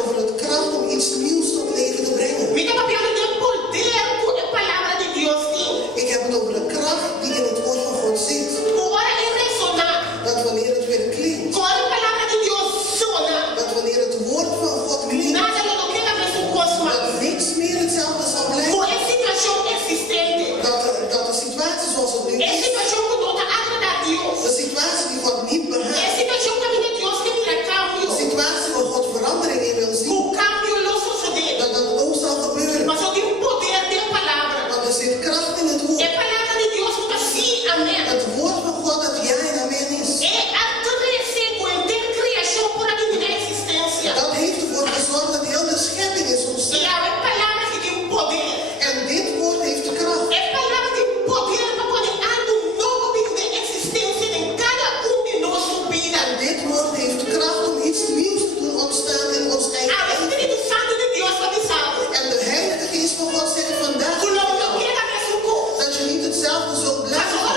over het kracht om iets nieuws tot leven te brengen. Ik heb het over de kracht die in het woord van God zit. Dat wanneer het weer klinkt, dat wanneer het woord van God klinkt, dat niks meer hetzelfde zal blijven. Dat de situatie zoals het nu is, de situatie die God niet behaagt, de situatie waar God verandering in wil zien, dat dat ook zal gebeuren. Want er zit kracht in het woord. Het woord van God dat ja en amen is. Dat heeft ervoor gezorgd dat heel de schepping is ontstaan. En dit woord heeft kracht. En dit woord heeft kracht om iets nieuws te doen ontstaan in ons eigen leven. En de Heilige Geest van God zegt vandaag dat je niet hetzelfde zult blijven.